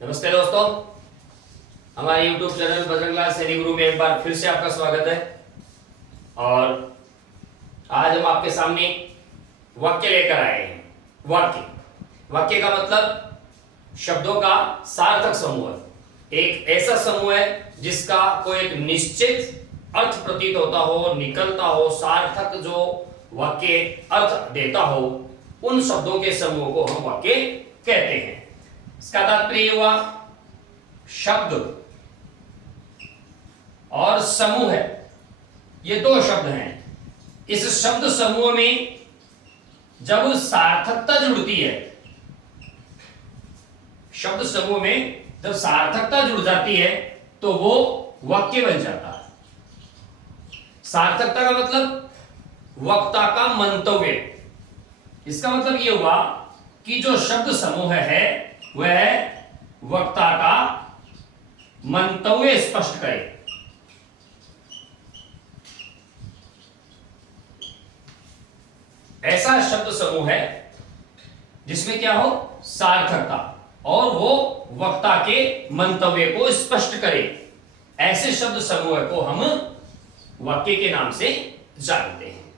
नमस्ते दोस्तों, हमारे YouTube चैनल बजरंगलाल सैनी गुरु में एक बार फिर से आपका स्वागत है। और आज हम आपके सामने वाक्य लेकर आए हैं। वाक्य का मतलब शब्दों का सार्थक समूह, एक ऐसा समूह है जिसका कोई एक निश्चित अर्थ प्रतीत होता हो, निकलता हो, सार्थक जो वाक्य अर्थ देता हो, उन शब्दों के समूह को हम वाक्य कहते हैं। इसका तात्पर्य हुआ शब्द और समूह है, ये दो शब्द हैं। इस शब्द समूह में जब सार्थकता जुड़ती है, शब्द समूह में जब सार्थकता जुड़ जाती है तो वो वाक्य बन जाता है। सार्थकता का मतलब वक्ता का मंतव्य। इसका मतलब ये हुआ कि जो शब्द समूह है वह वक्ता का मंतव्य स्पष्ट करे। ऐसा शब्द समूह है जिसमें क्या हो, सार्थकता, और वो वक्ता के मंतव्य को स्पष्ट करे। ऐसे शब्द समूह को हम वाक्य के नाम से जानते हैं।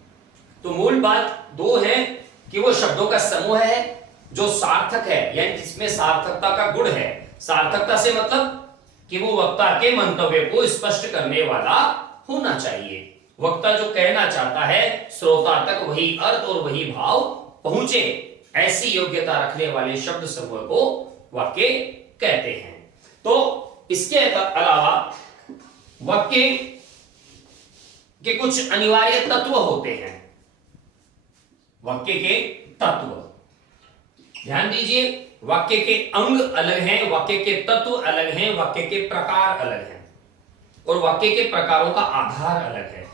तो मूल बात दो है कि वो शब्दों का समूह है जो सार्थक है, यानी जिसमें सार्थकता का गुण है। सार्थकता से मतलब कि वो वक्ता के मंतव्य को स्पष्ट करने वाला होना चाहिए। वक्ता जो कहना चाहता है श्रोता तक वही अर्थ और वही भाव पहुंचे, ऐसी योग्यता रखने वाले शब्द समूह को वाक्य कहते हैं। तो इसके अलावा वाक्य के कुछ अनिवार्य तत्व होते हैं। वाक्य के तत्व, ध्यान दीजिए, वाक्य के अंग अलग हैं, वाक्य के तत्व अलग हैं, वाक्य के प्रकार अलग हैं, और वाक्य के प्रकारों का आधार अलग है।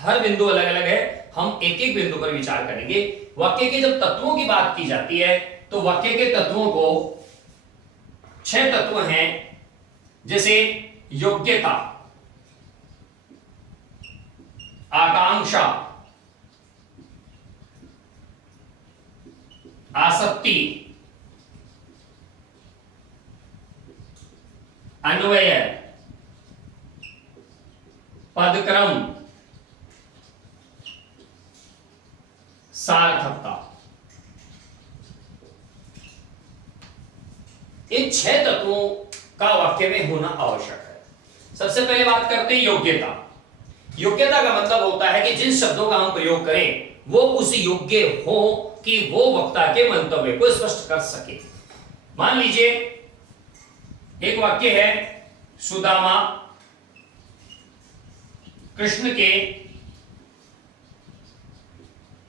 हर बिंदु अलग अलग है। हम एक एक बिंदु पर विचार करेंगे। वाक्य के जब तत्वों की बात की जाती है तो वाक्य के तत्वों को 6 तत्व हैं, जैसे योग्यता, आकांक्षा, आसक्ति, अन्वय, पदक्रम, सार्थकता। इन 6 तत्वों का वाक्य में होना आवश्यक है। सबसे पहले बात करते हैं योग्यता। योग्यता का मतलब होता है कि जिन शब्दों का हम प्रयोग करें वो उस योग्य हो कि वो वक्ता के मंतव्य को स्पष्ट कर सके। मान लीजिए एक वाक्य है, सुदामा कृष्ण के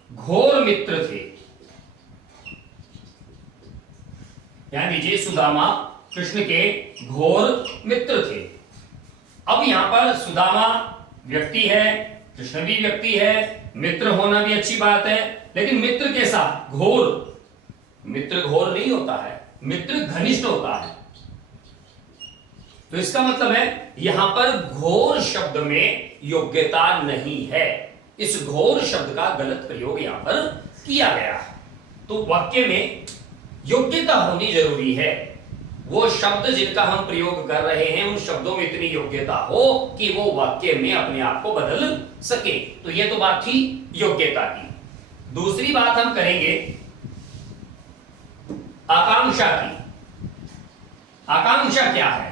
घोर मित्र थे। ध्यान दीजिए, सुदामा कृष्ण के घोर मित्र थे। अब यहां पर सुदामा व्यक्ति है, कृष्ण भी व्यक्ति है, मित्र होना भी अच्छी बात है, लेकिन मित्र के साथ घोर, मित्र घोर नहीं होता है, मित्र घनिष्ठ होता है। तो इसका मतलब है यहां पर घोर शब्द में योग्यता नहीं है। इस घोर शब्द का गलत प्रयोग यहां पर किया गया है। तो वाक्य में योग्यता होनी जरूरी है। वो शब्द जिनका हम प्रयोग कर रहे हैं उन शब्दों में इतनी योग्यता हो कि वो वाक्य में अपने आप को बदल सके। तो ये तो बात थी योग्यता की। दूसरी बात हम करेंगे आकांक्षा की। आकांक्षा क्या है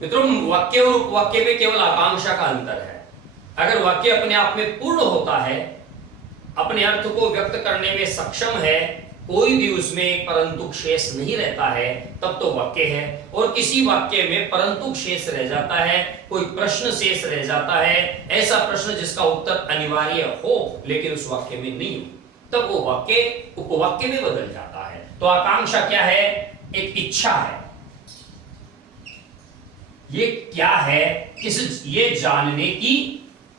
मित्रों? वाक्य और उपवाक्य में केवल आकांक्षा का अंतर है। अगर वाक्य अपने आप में पूर्ण होता है, अपने अर्थ को व्यक्त करने में सक्षम है, कोई भी उसमें परंतु शेष नहीं रहता है, तब तो वाक्य है। और किसी वाक्य में परंतु शेष रह जाता है, कोई प्रश्न शेष रह जाता है, ऐसा प्रश्न जिसका उत्तर अनिवार्य हो लेकिन उस वाक्य में नहीं हो, तब वो वाक्य उपवाक्य में बदल जाता है। तो आकांक्षा क्या है? एक इच्छा है। ये क्या है? ये जानने की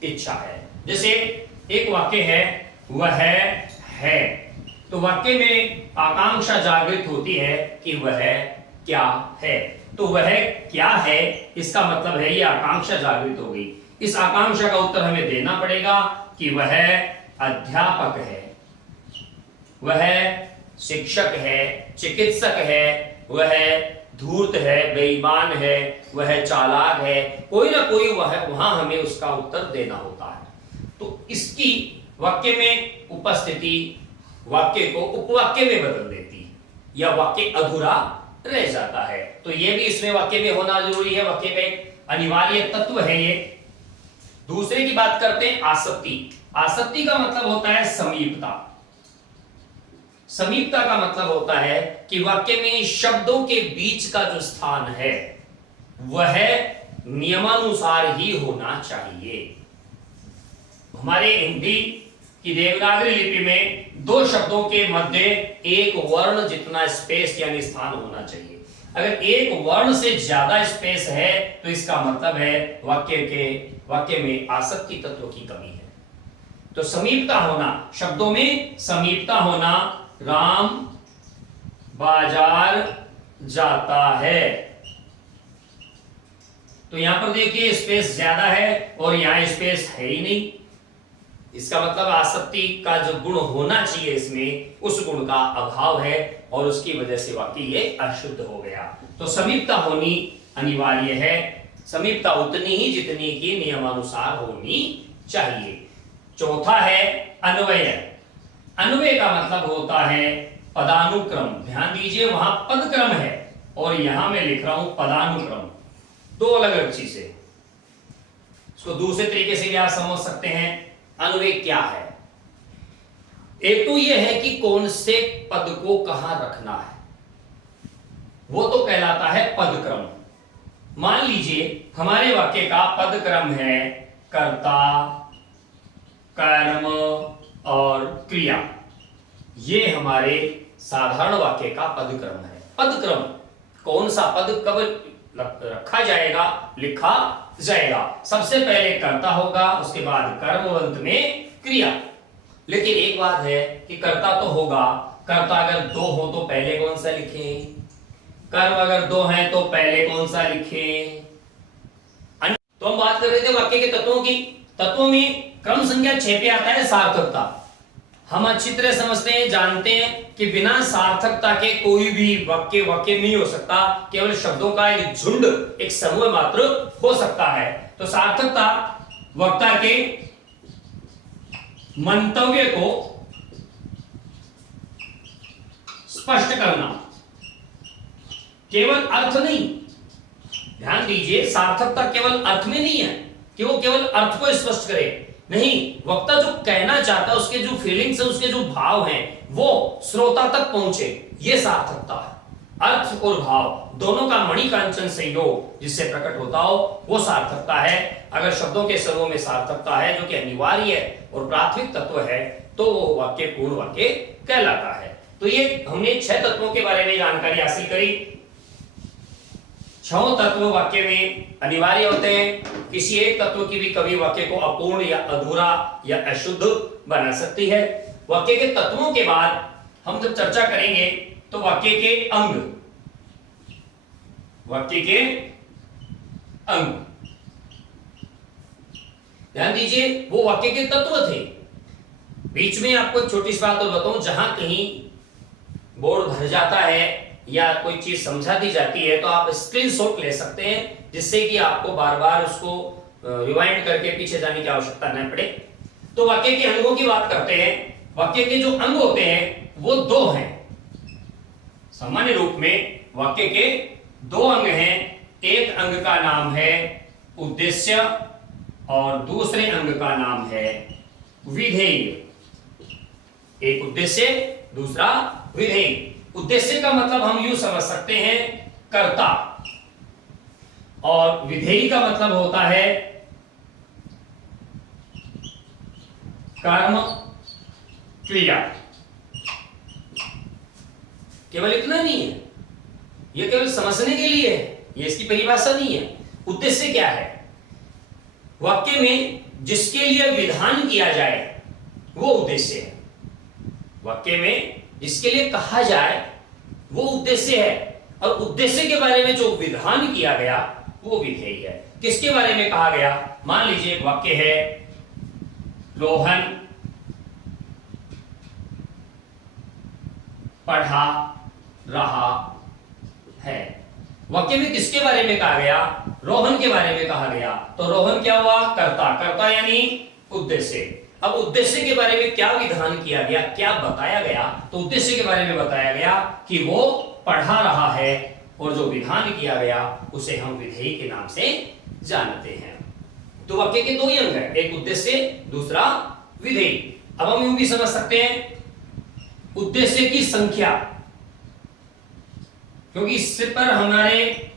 इच्छा है। जैसे एक वाक्य है, वह है, तो वाक्य में आकांक्षा जागृत होती है कि वह क्या है। तो वह क्या है, इसका मतलब है ये आकांक्षा जागृत हो गई। इस आकांक्षा का उत्तर हमें देना पड़ेगा कि वह अध्यापक है, वह शिक्षक है, चिकित्सक है, वह धूर्त है, बेईमान है, वह चालाक है, कोई ना कोई वह वहां हमें उसका उत्तर देना होता है। तो इसकी वाक्य में उपस्थिति वाक्य को उपवाक्य में बदल देती है या वाक्य अधूरा रह जाता है। तो यह भी इसमें वाक्य में होना जरूरी है, वाक्य का एक अनिवार्य तत्व है ये। दूसरे की बात करते हैं आसक्ति। आसक्ति का मतलब होता है समीपता। समीपता का मतलब होता है कि वाक्य में शब्दों के बीच का जो स्थान है वह नियमानुसार ही होना चाहिए। हमारे हिंदी की देवनागरी लिपि में दो शब्दों के मध्य एक वर्ण जितना स्पेस यानी स्थान होना चाहिए। अगर एक वर्ण से ज्यादा स्पेस है तो इसका मतलब है वाक्य में आसक्ति तत्व की कमी है। तो समीपता होना, शब्दों में समीपता होना, राम बाजार जाता है। तो यहां पर देखिए स्पेस ज्यादा है और यहां स्पेस है ही नहीं। इसका मतलब आसक्ति का जो गुण होना चाहिए इसमें, उस गुण का अभाव है और उसकी वजह से वाक्य ये अशुद्ध हो गया। तो समीपता होनी अनिवार्य है। समीपता उतनी ही जितनी की नियमानुसार होनी चाहिए। चौथा है अन्वय। अन्वय का मतलब होता है पदानुक्रम। ध्यान दीजिए वहां पदक्रम है और यहां मैं लिख रहा हूं पदानुक्रम। दो अलग अलग चीजें। इसको दूसरे तरीके से भी आप समझ सकते हैं। अन्वय क्या है? एक तो यह है कि कौन से पद को कहां रखना है, वो तो कहलाता है पदक्रम। मान लीजिए हमारे वाक्य का पदक्रम है कर्ता, कर्म और क्रिया। ये हमारे साधारण वाक्य का पदक्रम है। पदक्रम कौन सा पद कब रखा जाएगा, लिखा जाएगा। सबसे पहले कर्ता होगा, उसके बाद कर्म और अंत में क्रिया। लेकिन एक बात है कि कर्ता तो होगा, कर्ता अगर दो हो तो पहले कौन सा लिखें, कर्म अगर दो हैं तो पहले कौन सा लिखें। तो हम बात कर रहे थे वाक्य के तत्वों की। तत्वों में क्रम संख्या 6 पे आता है सार्थकता। हम अच्छी तरह समझते हैं, जानते हैं कि बिना सार्थकता के कोई भी वाक्य नहीं हो सकता। केवल शब्दों का एक झुंड, एक समूह मात्र हो सकता है। तो सार्थकता वक्ता के मंतव्य को स्पष्ट करना, केवल अर्थ नहीं। ध्यान दीजिए सार्थकता केवल अर्थ में नहीं है कि वो केवल अर्थ को स्पष्ट करे, नहीं, वक्ता जो कहना चाहता है, उसके जो फीलिंग्स है, उसके जो भाव हैं, वो श्रोता तक पहुंचे, ये सार्थकता है। अर्थ और भाव दोनों का मणिकांचन संयोग जिससे प्रकट होता हो वो सार्थकता है। अगर शब्दों के समूह में सार्थकता है जो कि अनिवार्य है और प्राथमिक तत्व है तो वो वाक्य पूर्ण वाक्य कहलाता है। तो ये हमने 6 तत्वों के बारे में जानकारी हासिल करी। 6 तत्व वाक्य में अनिवार्य होते हैं। किसी एक तत्व की भी कभी वाक्य को अपूर्ण या अधूरा या अशुद्ध बना सकती है। वाक्य के तत्वों के बाद हम जब चर्चा करेंगे तो वाक्य के अंग, वाक्य के अंग, ध्यान दीजिए वो वाक्य के तत्व थे। बीच में आपको एक छोटी सी बात और बताऊं, जहां कहीं बोर्ड भर जाता है या कोई चीज समझा दी जाती है तो आप स्क्रीनशॉट ले सकते हैं, जिससे कि आपको बार बार उसको रिवाइंड करके पीछे जाने की आवश्यकता न पड़े। तो वाक्य के अंगों की बात करते हैं। वाक्य के जो अंग होते हैं वो 2 हैं। सामान्य रूप में वाक्य के 2 अंग हैं। एक अंग का नाम है उद्देश्य और दूसरे अंग का नाम है विधेय। एक उद्देश्य, दूसरा विधेय। उद्देश्य का मतलब हम यूं समझ सकते हैं कर्ता, और विधेय का मतलब होता है कर्म क्रिया। केवल इतना नहीं है, यह केवल समझने के लिए है, यह इसकी परिभाषा नहीं है। उद्देश्य क्या है? वाक्य में जिसके लिए विधान किया जाए वो उद्देश्य है। वाक्य में जिसके लिए कहा जाए वो उद्देश्य है, और उद्देश्य के बारे में जो विधान किया गया वो विधेय है। किसके बारे में कहा गया? मान लीजिए एक वाक्य है, रोहन पढ़ा रहा है। वाक्य में किसके बारे में कहा गया? रोहन के बारे में कहा गया। तो रोहन क्या हुआ? कर्ता। कर्ता यानी उद्देश्य। अब उद्देश्य के बारे में क्या विधान किया गया, क्या बताया गया? तो उद्देश्य के बारे में बताया गया कि वो पढ़ा रहा है, और जो विधान किया गया उसे हम विधेय के नाम से जानते हैं। तो वाक्य के दो ही अंग है, एक उद्देश्य, दूसरा विधेय। अब हम यूं भी समझ सकते हैं उद्देश्य की संख्या, क्योंकि इससे पर हमारे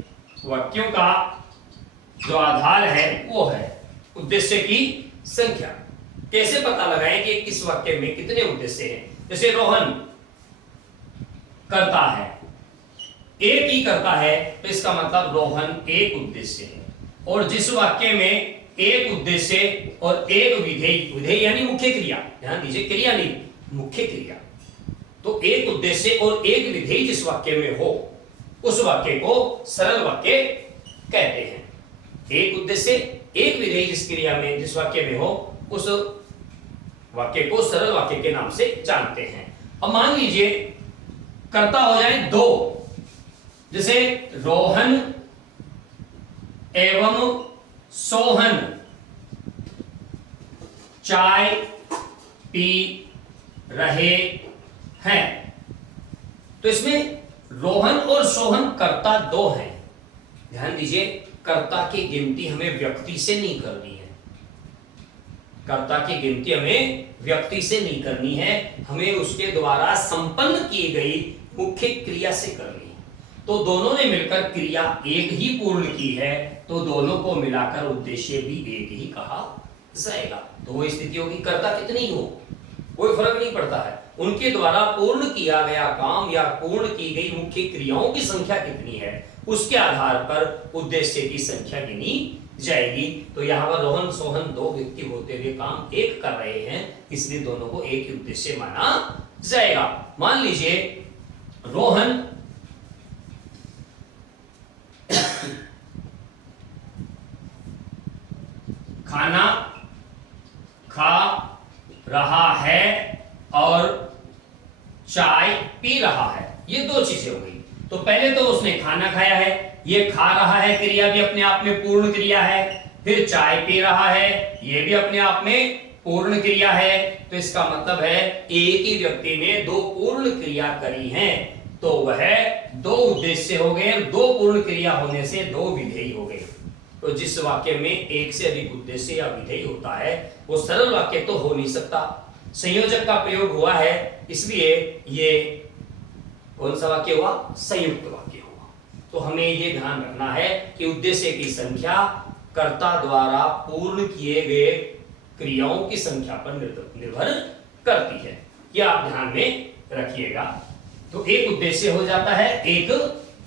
वाक्यों का जो आधार है वो है उद्देश्य की संख्या। कैसे पता लगाएं कि किस वाक्य में कितने उद्देश्य हैं? जैसे रोहन करता है, एक ही करता है, तो इसका मतलब रोहन एक उद्देश्य है। और जिस वाक्य में एक उद्देश्य और एक विधेय, विधेय यानी मुख्य क्रिया, ध्यान दीजिए क्रिया नहीं, मुख्य क्रिया, तो एक उद्देश्य और एक विधेय जिस वाक्य में हो उस वाक्य को सरल वाक्य कहते हैं। एक उद्देश्य एक विधेय जिस क्रिया में, जिस वाक्य में हो, उस वाक्य को सरल वाक्य के नाम से जानते हैं। अब मान लीजिए कर्ता हो जाए दो, जैसे रोहन एवं सोहन चाय पी रहे हैं। तो इसमें रोहन और सोहन कर्ता दो हैं। ध्यान दीजिए, कर्ता की गिनती हमें व्यक्ति से नहीं करनी है। कर्ता की गिनती हमें व्यक्ति से नहीं करनी है, हमें उसके द्वारा संपन्न की गई मुख्य क्रिया से करनी है। तो दोनों ने मिलकर क्रिया एक ही पूर्ण की है, तो दोनों को मिलाकर उद्देश्य भी एक ही कहा जाएगा। तो वो स्थिति होगी कर्ता कितनी हो, कोई फर्क नहीं पड़ता है, उनके द्वारा पूर्ण किया गया काम या पूर्ण की गई मुख्य क्रियाओं की संख्या कितनी है, उसके आधार पर उद्देश्य की संख्या गिनी जाएगी। तो यहां पर रोहन सोहन दो व्यक्ति होते हुए काम एक कर रहे हैं, इसलिए दोनों को एक ही उद्देश्य माना जाएगा। मान लीजिए रोहन खाना खा रहा है और चाय पी रहा है, ये दो चीजें हो गई। तो पहले तो उसने खाना खाया है, ये खा रहा है क्रिया भी अपने आप में पूर्ण क्रिया है, फिर चाय पी रहा है, ये भी अपने आप में पूर्ण क्रिया है। तो इसका मतलब है एक ही व्यक्ति ने दो पूर्ण क्रिया करी है, तो वह दो उद्देश्य हो गए, दो पूर्ण क्रिया होने से दो विधेय हो गए। तो जिस वाक्य में एक से अधिक उद्देश्य या विधेय होता है वो सरल वाक्य तो हो नहीं सकता, संयोजक का प्रयोग हुआ है, इसलिए ये कौन सा वाक्य हुआ? संयुक्त वाक्य हुआ। तो हमें ये ध्यान रखना है कि उद्देश्य की संख्या कर्ता द्वारा पूर्ण किए गए क्रियाओं की संख्या पर निर्भर करती है, यह आप ध्यान में रखिएगा। तो एक उद्देश्य हो जाता है, एक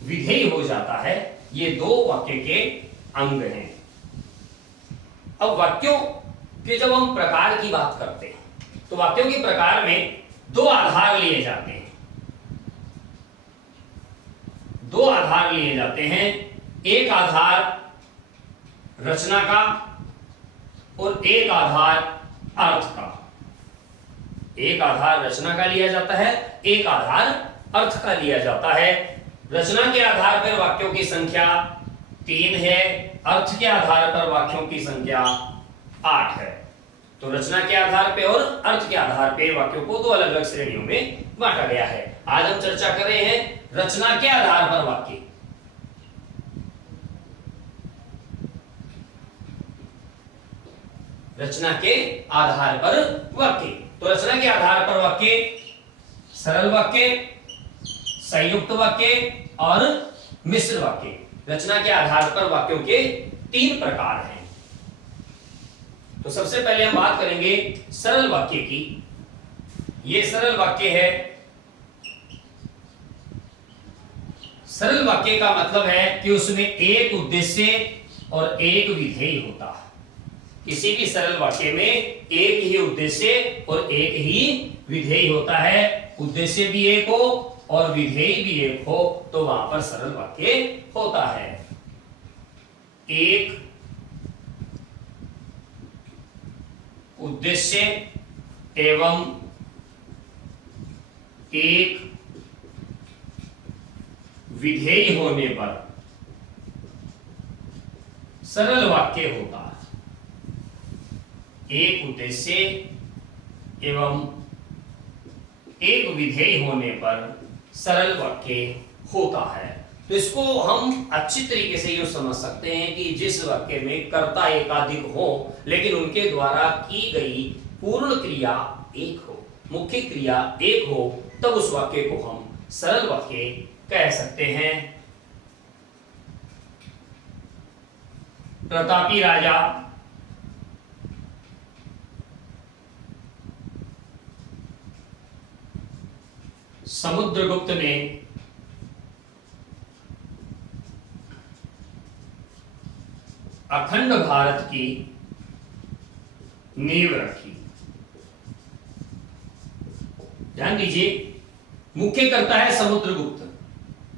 विधेय हो जाता है, ये दो वाक्य के अंग हैं। अब वाक्यों के जब हम प्रकार की बात करते हैं तो वाक्यों के प्रकार में दो आधार लिए जाते हैं, दो आधार लिए जाते हैं। एक आधार रचना का और एक आधार अर्थ का। एक आधार रचना का लिया जाता है, एक आधार अर्थ का लिया जाता है। रचना के आधार पर वाक्यों की संख्या 3 है, अर्थ के आधार पर वाक्यों की संख्या 8 है। तो रचना के आधार पे और अर्थ के आधार पे वाक्यों को दो अलग अलग श्रेणियों में बांटा गया है। आज हम चर्चा कर रहे हैं रचना के आधार पर वाक्य। रचना के आधार पर वाक्य। तो रचना के आधार पर वाक्य सरल वाक्य, संयुक्त वाक्य और मिश्र वाक्य। रचना के आधार पर वाक्यों के 3 प्रकार हैं। तो सबसे पहले हम बात करेंगे सरल वाक्य की। यह सरल वाक्य है। सरल वाक्य का मतलब है कि उसमें एक उद्देश्य और एक विधेय होता है। किसी भी सरल वाक्य में एक ही उद्देश्य और एक ही विधेय होता है। उद्देश्य भी एक हो और विधेय भी एक हो तो वहां पर सरल वाक्य होता है। एक उद्देश्य एवं एक विधेय होने पर सरल वाक्य होता है। एक उद्देश्य एवं एक विधेय होने पर सरल वाक्य होता है। तो इसको हम अच्छी तरीके से यूं समझ सकते हैं कि जिस वाक्य में कर्ता एकाधिक हो लेकिन उनके द्वारा की गई पूर्ण क्रिया एक हो, मुख्य क्रिया एक हो, तब उस वाक्य को हम सरल वाक्य कह सकते हैं। प्रतापी राजा समुद्रगुप्त ने अखंड भारत की नींव रखी। ध्यान दीजिए, मुख्य करता है समुद्रगुप्त।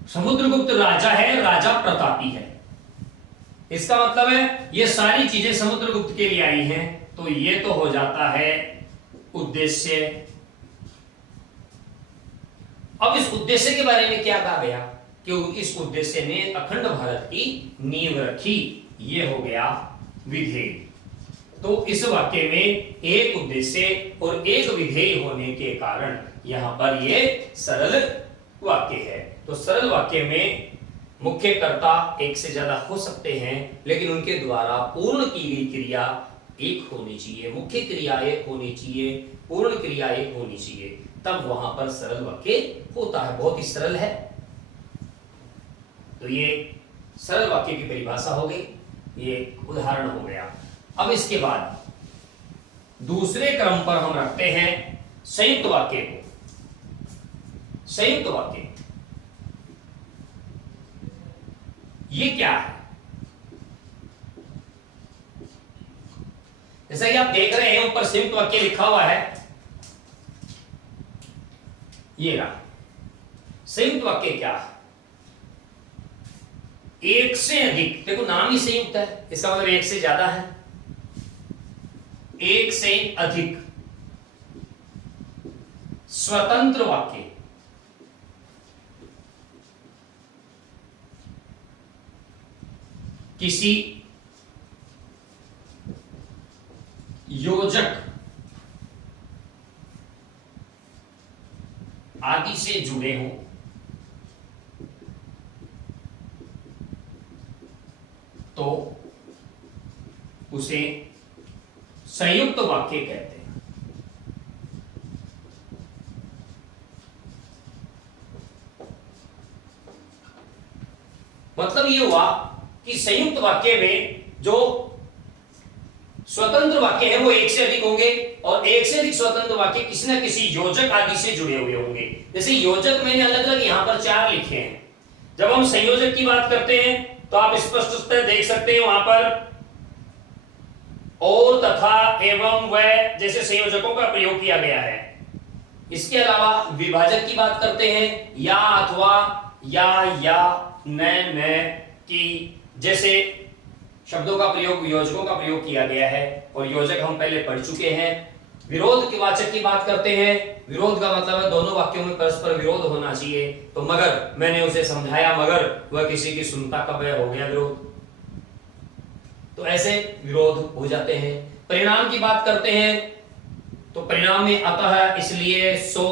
समुद्रगुप्त राजा है, राजा प्रतापी है। इसका मतलब है ये सारी चीजें समुद्रगुप्त के लिए आई हैं, तो ये तो हो जाता है उद्देश्य। अब इस उद्देश्य के बारे में क्या कहा गया कि इस उद्देश्य ने अखंड भारत की नींव रखी, ये हो गया विधेय। तो इस वाक्य में एक उद्देश्य और एक विधेय होने के कारण यहां पर ये सरल वाक्य है। तो सरल वाक्य में मुख्य कर्ता एक से ज्यादा हो सकते हैं लेकिन उनके द्वारा पूर्ण की गई क्रिया एक होनी चाहिए, मुख्य क्रिया एक होनी चाहिए, पूर्ण क्रिया एक होनी चाहिए, तब वहां पर सरल वाक्य होता है। बहुत ही सरल है। तो ये सरल वाक्य की परिभाषा हो गई, ये उदाहरण हो गया। अब इसके बाद दूसरे क्रम पर हम रखते हैं संयुक्त वाक्य को। संयुक्त वाक्य ये क्या है? जैसा कि आप देख रहे हैं ऊपर संयुक्त वाक्य लिखा हुआ है, ये रहा। संयुक्त वाक्य क्या है? एक से अधिक, देखो नाम ही संयुक्त है, इसका मतलब एक से ज्यादा है। एक से अधिक स्वतंत्र वाक्य, किसी योजक आदि से जुड़े हों, तो उसे संयुक्त वाक्य कहते हैं। मतलब ये हुआ कि संयुक्त वाक्य में जो स्वतंत्र वाक्य है वो एक से अधिक होंगे और एक से अधिक स्वतंत्र वाक्य किसी न किसी योजक आदि से जुड़े हुए होंगे। जैसे योजक मैंने अलग अलग यहां पर 4 लिखे हैं। जब हम संयोजक की बात करते हैं तो आप स्पष्ट रूप से देख सकते हैं वहां पर और, तथा, एवं, व जैसे संयोजकों का प्रयोग किया गया है। इसके अलावा विभाजक की बात करते हैं, या, अथवा, या, न, की जैसे शब्दों का प्रयोग, योजकों का प्रयोग किया गया है और योजक हम पहले पढ़ चुके हैं। विरोध के वाचक की बात करते हैं। विरोध का मतलब है दोनों वाक्यों में परस्पर विरोध होना चाहिए। तो मगर, मैंने उसे समझाया मगर वह किसी की सुनता कब है, हो गया विरोध। तो ऐसे विरोध हो जाते हैं। परिणाम की बात करते हैं तो परिणाम में अतः, इसलिए, सो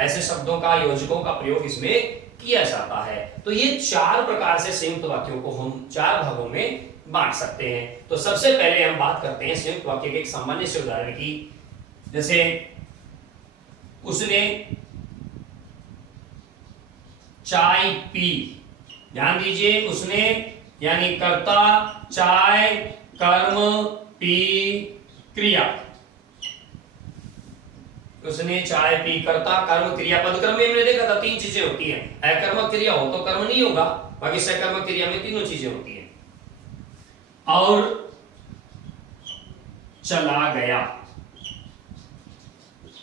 ऐसे शब्दों का, योजकों का प्रयोग इसमें किया जाता है। तो ये 4 प्रकार से संयुक्त वाक्यों को हम 4 भागों में बांट सकते हैं। तो सबसे पहले हम बात करते हैं संयुक्त वाक्य के एक सामान्य से उदाहरण की। जैसे उसने चाय पी। ध्यान दीजिए, उसने यानी कर्ता, चाय, कर्म, पी, क्रिया। उसने चाय पी, कर्ता, कर्म, क्रिया। पद क्रम में हमने देखा था 3 चीजें होती हैं। अकर्मक क्रिया हो तो कर्म नहीं होगा, बाकी सकर्मक क्रिया में तीनों चीजें होती हैं। और चला गया।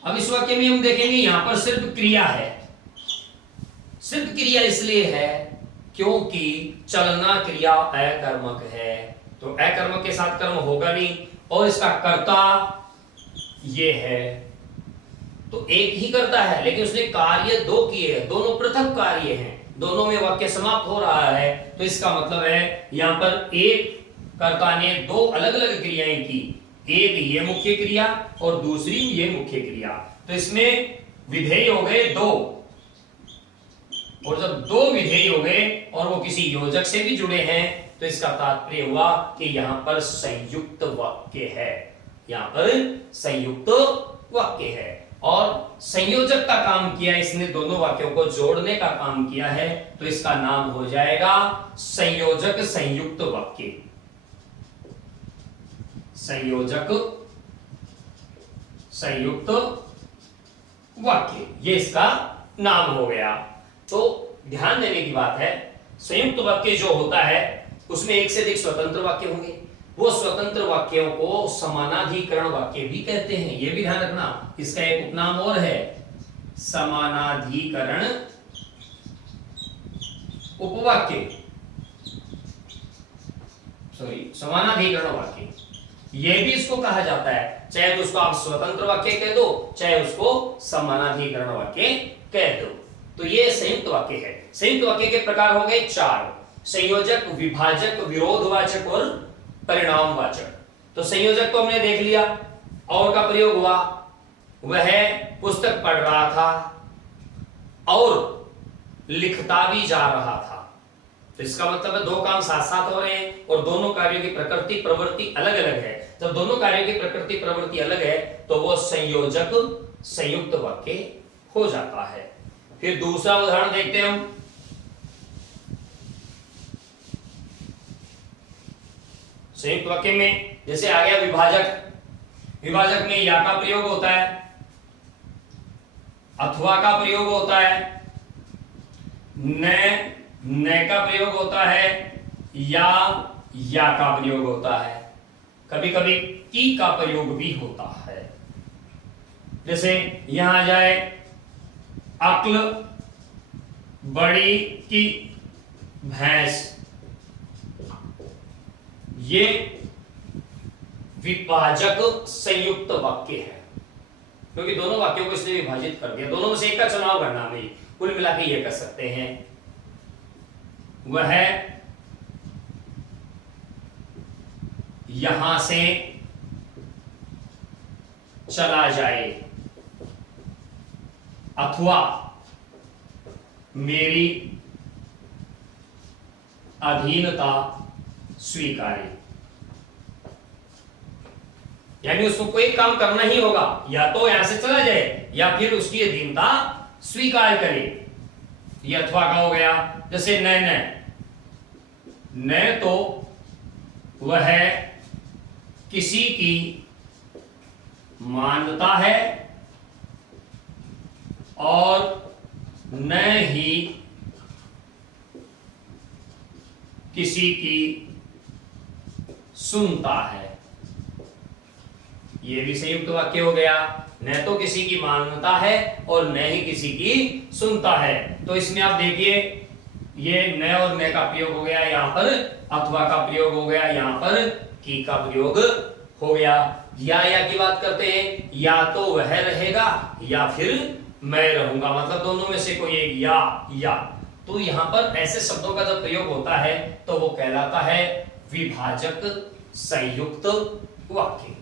अब इस वाक्य में हम देखेंगे यहां पर सिर्फ क्रिया है। सिर्फ क्रिया इसलिए है क्योंकि चलना क्रिया अकर्मक है, तो अकर्मक के साथ कर्म होगा नहीं और इसका कर्ता ये है। तो एक ही करता है लेकिन उसने कार्य 2 किए हैं, दोनों पृथक कार्य हैं, दोनों में वाक्य समाप्त हो रहा है, तो इसका मतलब है यहां पर एक कर्ता ने दो अलग अलग क्रियाएं की, एक ये मुख्य क्रिया और दूसरी ये मुख्य क्रिया, तो इसमें विधेय हो गए दो, और जब दो विधेय हो गए और वो किसी योजक से भी जुड़े हैं, तो इसका तात्पर्य हुआ कि यहां पर संयुक्त वाक्य है, यहां पर संयुक्त वाक्य है। और संयोजक का काम किया, इसने दोनों वाक्यों को जोड़ने का काम किया है, तो इसका नाम हो जाएगा संयोजक संयुक्त वाक्य। संयोजक संयुक्त वाक्य, ये इसका नाम हो गया। तो ध्यान देने की बात है, संयुक्त वाक्य जो होता है उसमें एक से अधिक स्वतंत्र वाक्य होंगे, वो स्वतंत्र वाक्यों को समानाधिकरण वाक्य भी कहते हैं, ये भी ध्यान रखना। इसका एक उपनाम और है, समानाधिकरण उपवाक्य, समानाधिकरण वाक्य, ये भी इसको कहा जाता है। चाहे तो उसको आप स्वतंत्र वाक्य कह दो, चाहे उसको समानाधिकरण वाक्य कह दो। तो ये संयुक्त वाक्य है। संयुक्त वाक्य के प्रकार हो गए चार, संयोजक, विभाजक, विरोधवाचक और परिणामवाचक। तो संयोजक तो हमने देख लिया, और का प्रयोग हुआ, वह पुस्तक पढ़ रहा था और लिखता भी जा रहा था, तो इसका मतलब है दो काम साथ साथ हो रहे हैं और दोनों कार्यों की प्रकृति प्रवृत्ति अलग अलग है। जब दोनों कार्यों की प्रकृति प्रवृत्ति अलग है तो वो संयोजक संयुक्त वाक्य हो जाता है। फिर दूसरा उदाहरण देखते हैं हम। संयुक्त वाक्य में जैसे आ गया विभाजक, विभाजक में या का प्रयोग होता है, अथवा का प्रयोग होता है, न का प्रयोग होता है, या का प्रयोग होता है, कभी कभी की का प्रयोग भी होता है। जैसे यहां आ जाए अक्ल बड़ी की भैंस, ये विभाजक संयुक्त वाक्य है, क्योंकि दोनों वाक्यों को इसने विभाजित कर दिया, दोनों में से एक का चुनाव करना नहीं, कुल मिला के ये कर सकते हैं। वह यहां से चला जाए, अथवा मेरी अधीनता स्वीकारे, यानी उसको कोई काम करना ही होगा, या तो यहां से चला जाए या फिर उसकी अधीनता स्वीकार करे। ये अथवा का हो गया। जैसे न तो वह किसी की मानता है और न ही किसी की सुनता है, यह भी संयुक्त वाक्य हो गया। न तो किसी की मानता है और न ही किसी की सुनता है, तो इसमें आप देखिए ये न और न का प्रयोग हो गया, यहां पर अथवा का प्रयोग हो गया, यहां पर की का प्रयोग हो गया। या की बात करते हैं, या तो वह रहेगा या फिर मैं रहूंगा, मतलब दोनों में से कोई एक, या तो यहां पर ऐसे शब्दों का जब प्रयोग होता है तो वो कहलाता है विभाजक संयुक्त वाक्य।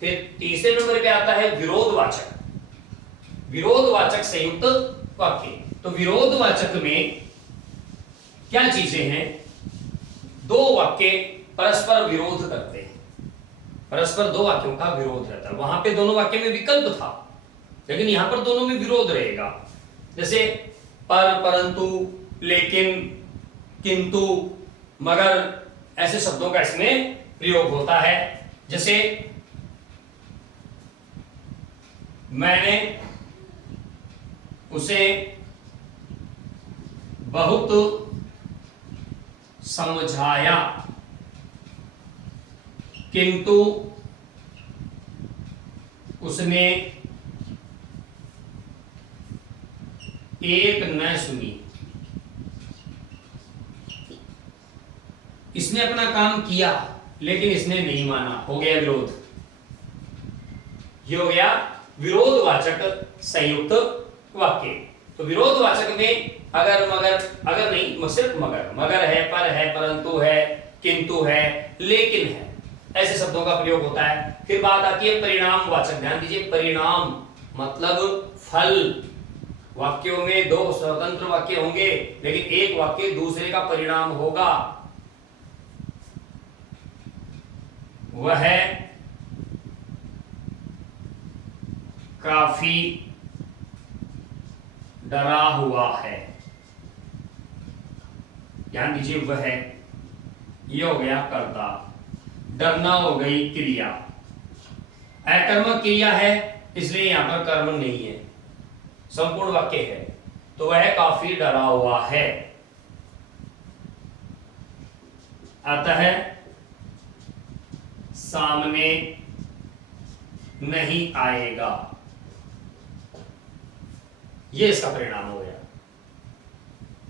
फिर तीसरे नंबर पे आता है विरोधवाचक, विरोधवाचक संयुक्त वाक्य। तो विरोधवाचक में क्या चीजें हैं? दो वाक्य परस्पर विरोध करते हैं, परस्पर दो वाक्यों का विरोध रहता है। वहां पे दोनों वाक्य में विकल्प था, लेकिन यहां पर दोनों में विरोध रहेगा। जैसे पर, परंतु, लेकिन, किंतु, मगर, ऐसे शब्दों का इसमें प्रयोग होता है। जैसे मैंने उसे बहुत समझाया, किंतु उसने एक न सुनी। इसने अपना काम किया लेकिन इसने नहीं माना, हो गया विरोध। ये हो गया विरोधवाचक संयुक्त वाक्य। तो विरोधवाचक में अगर मगर, अगर नहीं सिर्फ मगर, मगर है, पर है, परंतु है, किंतु है, लेकिन है, ऐसे शब्दों का प्रयोग होता है। फिर बात आती है परिणामवाचक। ध्यान दीजिए, परिणाम मतलब फल। वाक्यों में दो स्वतंत्र वाक्य होंगे, लेकिन एक वाक्य दूसरे का परिणाम होगा। वह काफी डरा हुआ है। ध्यान दीजिए, वह, ये हो गया कर्ता, डरना हो गई क्रिया। अकर्मक क्रिया है, इसलिए यहां पर कर्म नहीं है, संपूर्ण वाक्य है। तो वह काफी डरा हुआ है, अतः सामने नहीं आएगा। ये इसका परिणाम हो गया।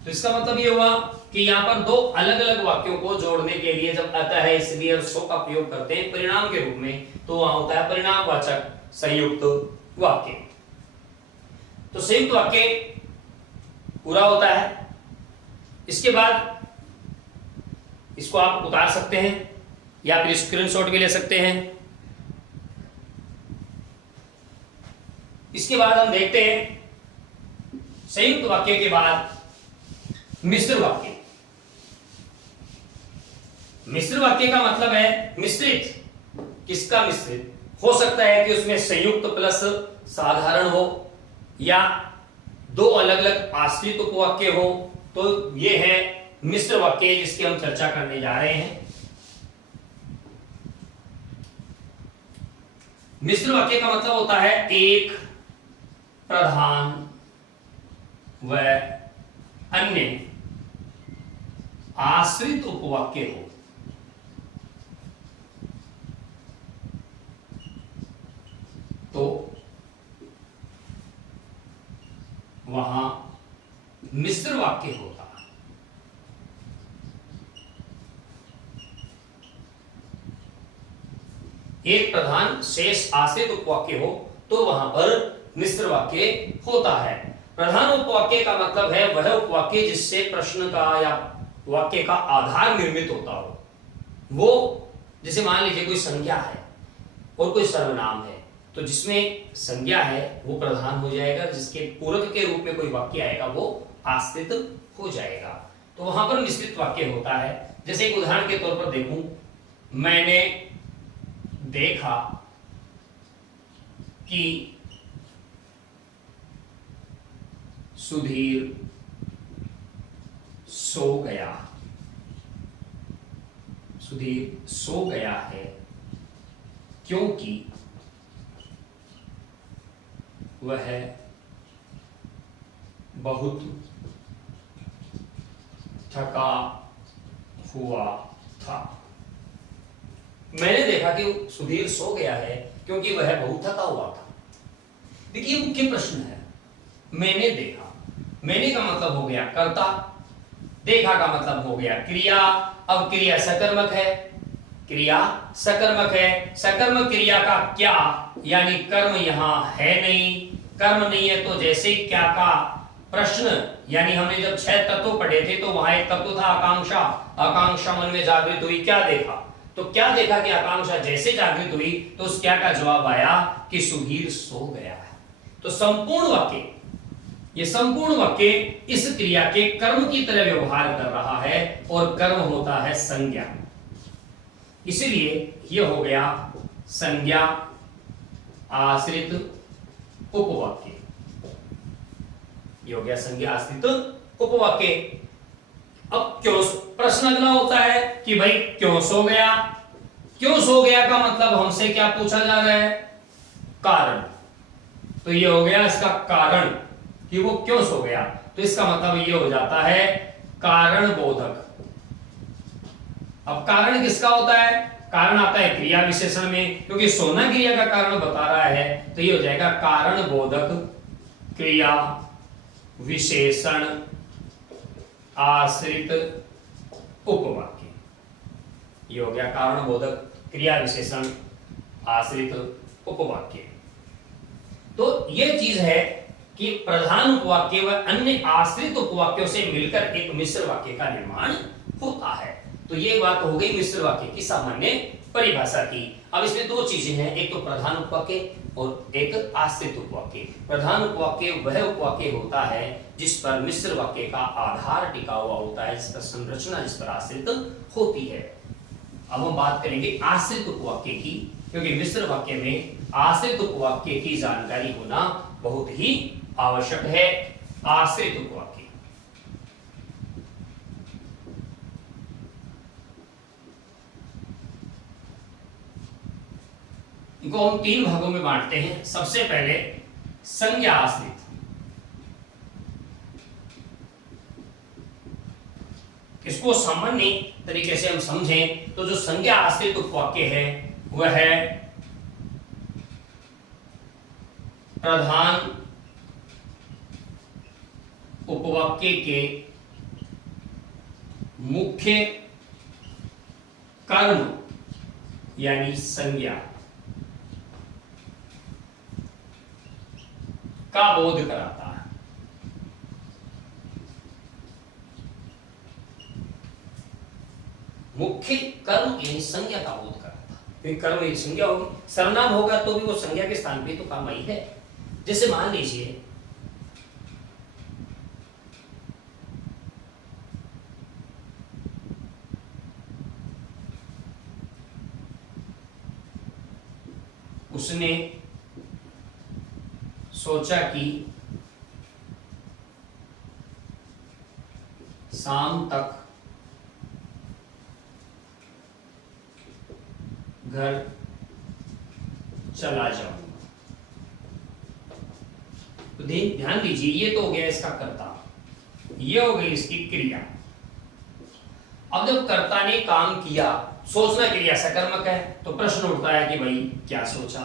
तो इसका मतलब ये हुआ कि यहां पर दो अलग अलग वाक्यों को जोड़ने के लिए जब अतः है, इसलिए और सो का प्रयोग करते हैं परिणाम के रूप में, तो वहां होता है परिणामवाचक संयुक्त वाक्य। तो संयुक्त वाक्य पूरा होता है। इसके बाद इसको आप उतार सकते हैं या फिर स्क्रीनशॉट भी ले सकते हैं। इसके बाद हम देखते हैं संयुक्त वाक्य के बाद मिश्र वाक्य। मिश्र वाक्य का मतलब है मिश्रित। किसका मिश्रित? हो सकता है कि उसमें संयुक्त प्लस साधारण हो, या दो अलग अलग आश्रित उपवाक्य हो। तो ये है मिश्र वाक्य जिसकी हम चर्चा करने जा रहे हैं। मिश्र वाक्य का मतलब होता है एक प्रधान व अन्य आश्रित उपवाक्य हो। तो वहां मिश्र वाक्य होता है। एक प्रधान शेष आश्रित उपवाक्य हो तो वहां पर मिश्र वाक्य होता है। प्रधान उपवाक्य का मतलब है वह उपवाक्य जिससे प्रश्न का या वाक्य का आधार निर्मित होता हो। वो जैसे मान लीजिए कोई संज्ञा है और कोई सर्वनाम है, तो जिसमें संज्ञा है वो प्रधान हो जाएगा, जिसके पूरक के रूप में कोई वाक्य आएगा वो आश्रित हो जाएगा। तो वहां पर मिश्रित वाक्य होता है। जैसे एक उदाहरण के तौर पर देखूं, मैंने देखा कि सुधीर सो गया। सुधीर सो गया है क्योंकि वह बहुत थका हुआ था। मैंने देखा कि सुधीर सो गया है क्योंकि वह बहुत थका हुआ था। देखिए मुख्य प्रश्न है, मैंने देखा। मैंने का मतलब हो गया कर्ता, देखा का मतलब हो गया क्रिया। अब क्रिया सकर्मक है, क्रिया सकर्मक है। सकर्मक क्रिया का क्या, यानी कर्म यहां है नहीं। कर्म नहीं है तो जैसे ही क्या का प्रश्न, यानी हमने जब 6 तत्व पढ़े थे तो वहां एक तत्व था आकांक्षा। आकांक्षा मन में जागृत हुई, क्या देखा? तो क्या देखा कि आकांक्षा जैसे जागृत हुई तो उस क्या का जवाब आया कि सुधीर सो गया है। तो संपूर्ण वाक्य, ये संपूर्ण वाक्य इस क्रिया के कर्म की तरह व्यवहार कर रहा है और कर्म होता है संज्ञा। इसलिए ये हो गया संज्ञा आश्रित उपवाक्य। ये हो गया संज्ञा आश्रित उपवाक्य। अब क्यों, प्रश्न अगला होता है कि भाई क्यों सो गया? क्यों सो गया का मतलब हमसे क्या पूछा जा रहा है? कारण। तो ये हो गया इसका कारण कि वो क्यों सो गया। तो इसका मतलब ये हो जाता है कारण बोधक। अब कारण किसका होता है? कारण आता है क्रिया विशेषण में, क्योंकि सोना क्रिया का कारण बता रहा है। तो ये हो जाएगा कारण बोधक क्रिया विशेषण आश्रित उपवाक्य। ये हो गया कारण बोधक क्रिया विशेषण आश्रित उपवाक्य। तो ये चीज है कि प्रधान उपवाक्य व अन्य आश्रित उपवाक्यों से मिलकर एक मिश्र वाक्य का निर्माण होता है। तो ये बात हो गई मिश्र वाक्य की सामान्य परिभाषा की। अब इसमें दो चीजें हैं, एक तो प्रधान उपवाक्य और एक आश्रित उपवाक्य। प्रधान उपवाक्य वह उपवाक्य होता है जिस पर मिश्र वाक्य का आधार टिका हुआ होता है, जिस पर संरचना जिस पर आश्रित होती है। अब हम बात करेंगे आश्रित उपवाक्य की, क्योंकि मिश्र वाक्य में आश्रित उपवाक्य की जानकारी होना बहुत ही आवश्यक है। आश्रित उपवाक्य इनको हम तीन भागों में बांटते हैं। सबसे पहले संज्ञा आश्रित। इसको सामान्य तरीके से हम समझें तो जो संज्ञा आश्रित उपवाक्य है वह है प्रधान उपवाक्य के मुख्य कर्म यानी संज्ञा का बोध कराता है। मुख्य कर्म यानी संज्ञा का बोध कराता है, क्योंकि कर्म यदि संज्ञा होगी, सर्वनाम होगा तो भी वो संज्ञा के स्थान पे तो काम आई है। जैसे मान लीजिए उसने सोचा कि शाम तक घर चला जाऊंगा। तो ध्यान दीजिए, ये तो हो गया इसका कर्ता, ये हो गई इसकी क्रिया। अब जब कर्ता ने काम किया, सोचना क्रिया सकर्मक है, तो प्रश्न उठता है कि भाई क्या सोचा।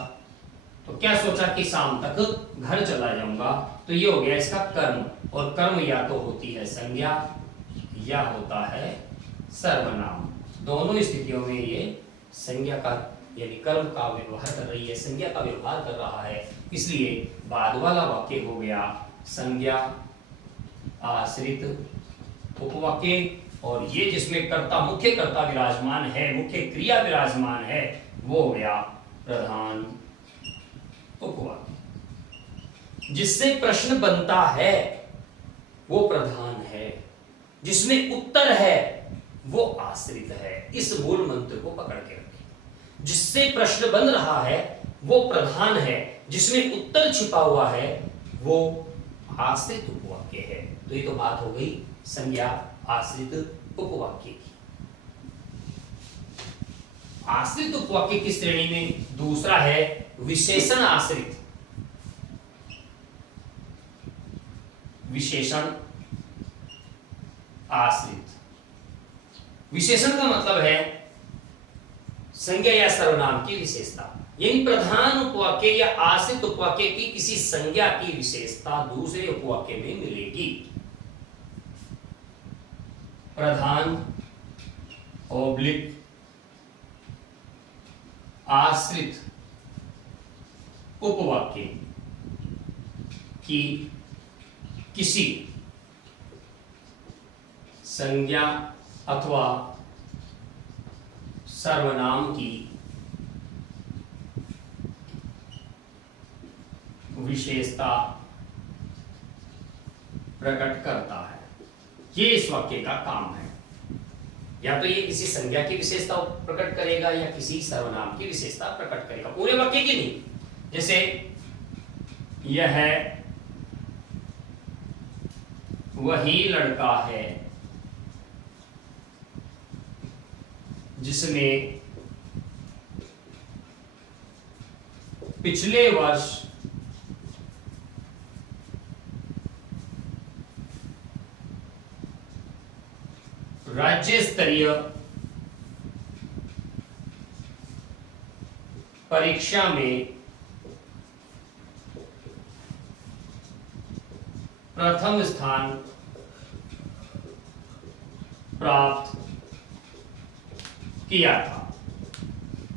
तो क्या सोचा कि शाम तक घर चला जाऊंगा, तो ये हो गया इसका कर्म। और कर्म या तो होती है संज्ञा या होता है सर्वनाम। दोनों स्थितियों में ये संज्ञा का यानी कर्म का व्यवहार कर रही है, संज्ञा का व्यवहार कर रहा है। इसलिए बाद वाला वाक्य हो गया संज्ञा आश्रित उपवाक्य। और ये जिसमें कर्ता मुख्य कर्ता विराजमान है, मुख्य क्रिया विराजमान है, वो हो गया प्रधान उपवाक्य। जिससे प्रश्न बनता है वो प्रधान है, जिसमें उत्तर है वो आश्रित है। इस मूल मंत्र को पकड़ के रखें। जिससे प्रश्न बन रहा है वो प्रधान है, जिसमें उत्तर छिपा हुआ है वो आश्रित उपवाक्य है। तो ये तो बात हो गई संज्ञा आश्रित उपवाक्य की। आश्रित उपवाक्य की श्रेणी में दूसरा है विशेषण आश्रित। विशेषण आश्रित, विशेषण का मतलब है संज्ञा या सर्वनाम की विशेषता, यानी प्रधान उपवाक्य या आश्रित उपवाक्य की किसी संज्ञा की विशेषता दूसरे उपवाक्य में मिलेगी। प्रधान ओब्लिक आश्रित उपवाक्य की किसी संज्ञा अथवा सर्वनाम की विशेषता प्रकट करता है। ये इस वाक्य का काम है। या तो ये किसी संज्ञा की विशेषता प्रकट करेगा या किसी सर्वनाम की विशेषता प्रकट करेगा, पूरे वाक्य की नहीं। जैसे यह वही लड़का है जिसने पिछले वर्ष राज्य स्तरीय परीक्षा में प्रथम स्थान प्राप्त किया था।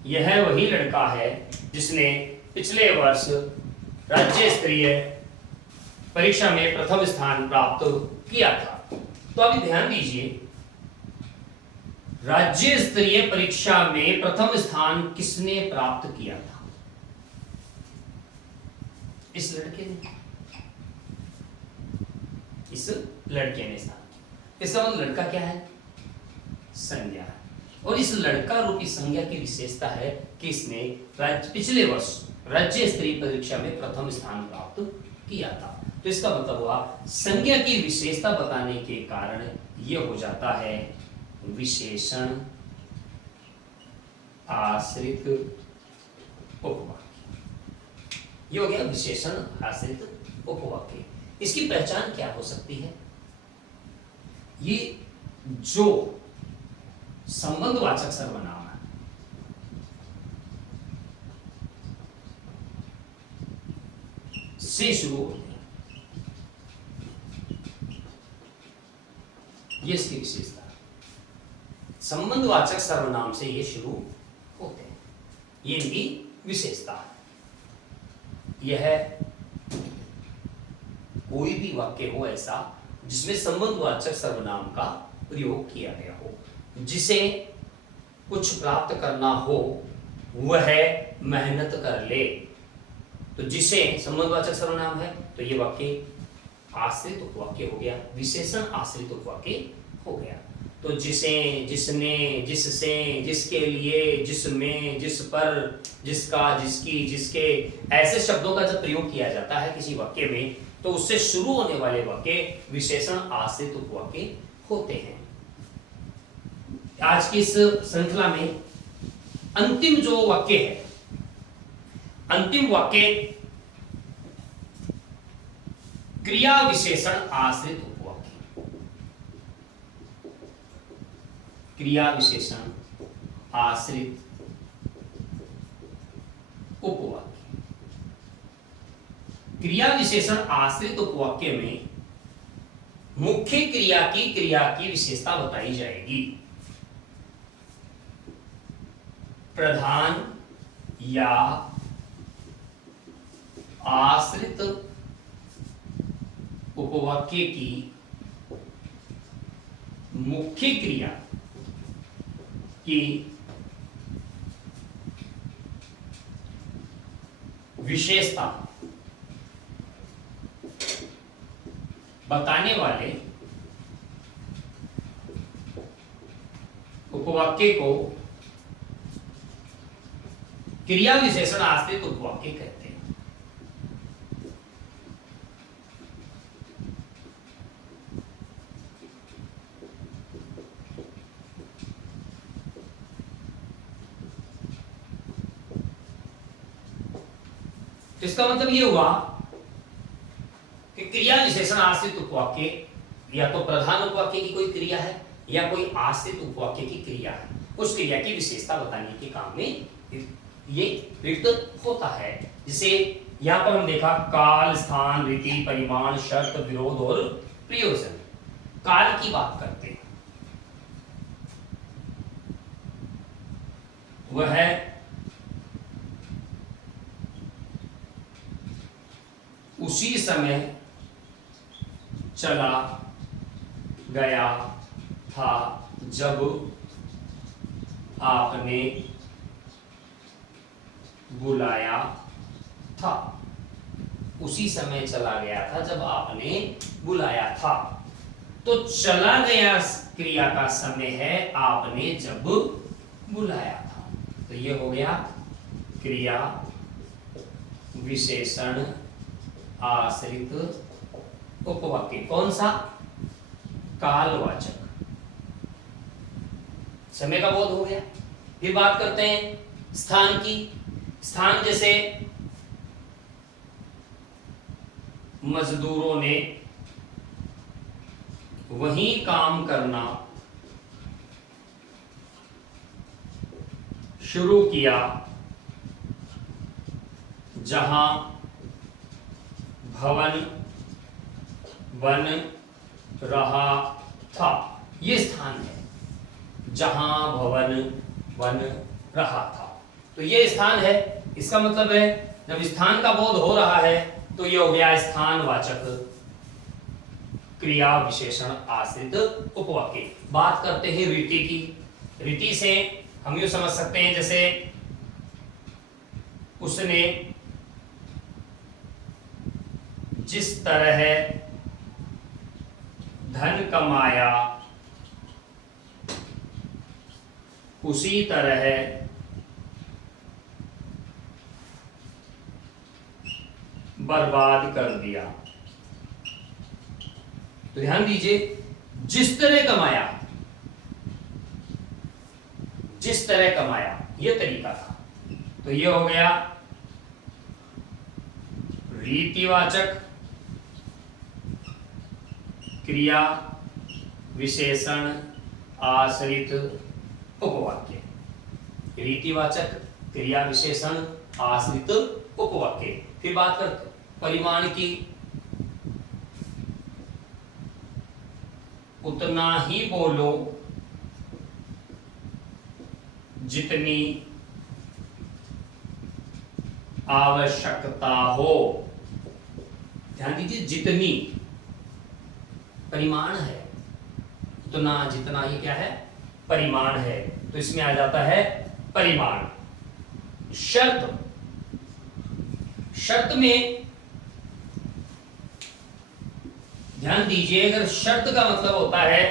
यह वही लड़का है जिसने पिछले वर्ष राज्य स्तरीय परीक्षा में प्रथम स्थान प्राप्त किया था। तो अभी ध्यान दीजिए, राज्य स्तरीय परीक्षा में प्रथम स्थान किसने प्राप्त किया था? इस लड़के ने, इस लड़के ने स्थान किया। इसका मतलब लड़का क्या है? संज्ञा है। और इस लड़का रूपी संज्ञा की विशेषता है कि इसने पिछले वर्ष राज्य स्तरीय परीक्षा में प्रथम स्थान प्राप्त किया था। तो इसका मतलब हुआ संज्ञा की विशेषता बताने के कारण यह हो जाता है विशेषण आश्रित उपवाक्य। ये हो गया विशेषण आश्रित उपवाक्य। इसकी पहचान क्या हो सकती है? ये जो संबंधवाचक सर्वनाम है, से शुरू हो गया, ये इसकी विशेषता है। संबंधवाचक सर्वनाम से ये शुरू होते हैं, ये इनकी विशेषता है। यह कोई भी वाक्य हो ऐसा जिसमें संबंधवाचक सर्वनाम का प्रयोग किया गया हो, जिसे कुछ प्राप्त करना हो वह मेहनत कर ले। तो जिसे संबंधवाचक सर्वनाम है तो ये वाक्य आश्रित उपवाक्य हो गया, विशेषण आश्रित उपवाक्य हो गया। तो जिसे, जिसने, जिससे, जिसके लिए, जिसमें, जिस पर, जिसका, जिसकी, जिसके, ऐसे शब्दों का जब प्रयोग किया जाता है किसी वाक्य में तो उससे शुरू होने वाले वाक्य विशेषण आश्रित उपवाक्य होते हैं। आज की इस श्रृंखला में अंतिम जो वाक्य है, अंतिम वाक्य क्रिया विशेषण आश्रित उपवाक्य। क्रिया विशेषण आश्रित उपवाक्य। क्रिया विशेषण आश्रित उपवाक्य में मुख्य क्रिया की विशेषता बताई जाएगी। प्रधान या आश्रित उपवाक्य की मुख्य क्रिया की विशेषता बताने वाले उपवाक्य को क्रिया विशेषण आश्रित उपवाक्य कहते हैं। इसका मतलब यह हुआ कि क्रिया विशेषण आश्रित उपवाक्य या तो प्रधान उपवाक्य की कोई क्रिया है या कोई आश्रित उपवाक्य की क्रिया है, उस क्रिया की विशेषता बताने के काम में ये प्रयुक्त होता है। जिसे यहां पर हम देखा काल, स्थान, रीति, परिमाण, शर्त, विरोध और प्रयोजन। काल की बात करते हैं, वह उसी समय चला गया था जब आपने बुलाया था। उसी समय चला गया था जब आपने बुलाया था। तो चला गया क्रिया का समय है आपने जब बुलाया था। तो ये हो गया क्रिया विशेषण आश्रित उपवाक्य। कौन सा? कालवाचक। समय का बोध हो गया। फिर बात करते हैं स्थान की। स्थान जैसे मजदूरों ने वहीं काम करना शुरू किया जहां भवन बन रहा था। यह स्थान है जहां भवन बन रहा था। तो यह स्थान है। इसका मतलब है जब स्थान का बोध हो रहा है तो ये हो गया स्थानवाचक क्रिया विशेषण आश्रित उपवाक्य। बात करते हैं रीति की। रीति से हम यूं समझ सकते हैं जैसे उसने जिस तरह धन कमाया उसी तरह बर्बाद कर दिया। तो ध्यान दीजिए, जिस तरह कमाया, जिस तरह कमाया, यह तरीका था। तो ये हो गया रीतिवाचक क्रिया विशेषण आश्रित उपवाक्य। रीतिवाचक क्रिया विशेषण आश्रित उपवाक्य। फिर बात करते परिमाण की। उतना ही बोलो जितनी आवश्यकता हो। ध्यान दीजिए, जितनी परिमाण है, उतना जितना ही क्या है, परिमाण है। तो इसमें आ जाता है परिमाण। शर्त, शर्त में ध्यान दीजिए, अगर शर्त का मतलब होता है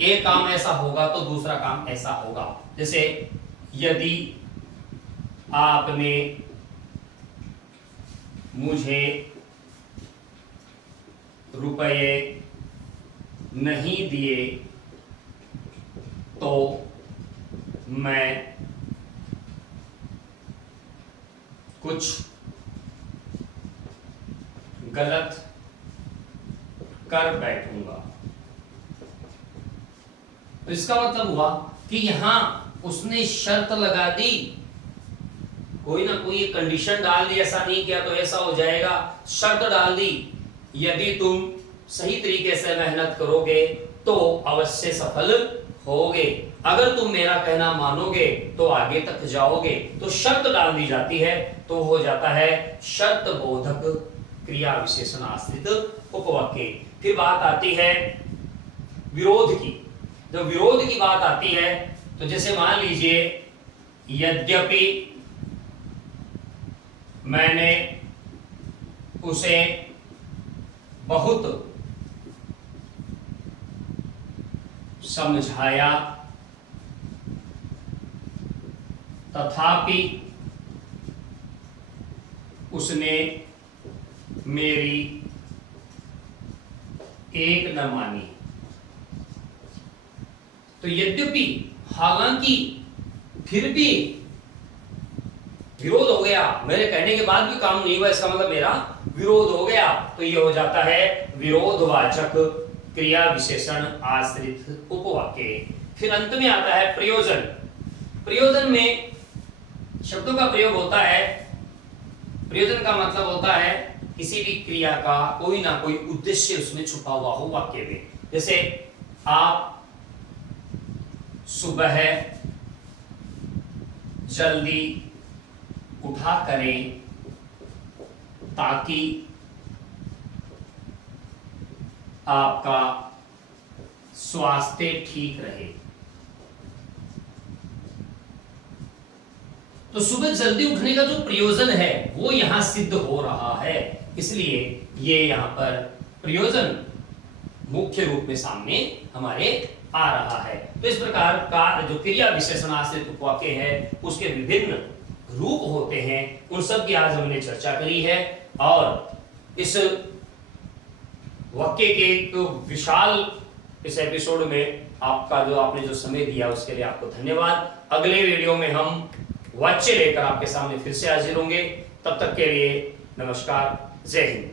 एक काम ऐसा होगा तो दूसरा काम ऐसा होगा। जैसे यदि आपने मुझे रुपए नहीं दिए तो मैं कुछ गलत कर बैठूंगा। तो इसका मतलब हुआ कि यहां उसने शर्त लगा दी, कोई ना कोई कंडीशन डाल दी, ऐसा नहीं किया तो ऐसा हो जाएगा। शर्त डाल दी, यदि तुम सही तरीके से मेहनत करोगे तो अवश्य सफल होगे, अगर तुम मेरा कहना मानोगे तो आगे तक जाओगे। तो शर्त डाल दी जाती है तो हो जाता है शर्त बोधक क्रिया विशेषण आश्रित उपवाक्य। फिर बात आती है विरोध की। जब विरोध की बात आती है तो जैसे मान लीजिए, यद्यपि मैंने उसे बहुत समझाया तथापि उसने मेरी एक न मानी। तो यद्यपि, हालांकि, फिर भी विरोध हो गया, मेरे कहने के बाद भी काम नहीं हुआ, इसका मतलब मेरा विरोध हो गया। तो ये हो जाता है विरोधवाचक क्रिया विशेषण आश्रित उपवाक्य। फिर अंत में आता है प्रयोजन। प्रयोजन में शब्दों का प्रयोग होता है। प्रयोजन का मतलब होता है किसी भी क्रिया का कोई ना कोई उद्देश्य उसमें छुपा हुआ हो वाक्य में। जैसे आप सुबह जल्दी उठा करें ताकि आपका स्वास्थ्य ठीक रहे। तो सुबह जल्दी उठने का जो प्रयोजन है वो यहां सिद्ध हो रहा है, इसलिए ये यहां पर प्रयोजन मुख्य रूप में सामने हमारे आ रहा है। तो इस प्रकार का जो क्रिया विशेषण आश्रित उपवाक्य है उसके विभिन्न रूप होते हैं, उन सब की आज हमने चर्चा करी है। और इस वाक्य के एक विशाल इस एपिसोड में आपका जो आपने जो समय दिया उसके लिए आपको धन्यवाद। अगले वीडियो में हम वाच्य लेकर आपके सामने फिर से हाजिर होंगे। तब तक के लिए नमस्कार, जय हिंद।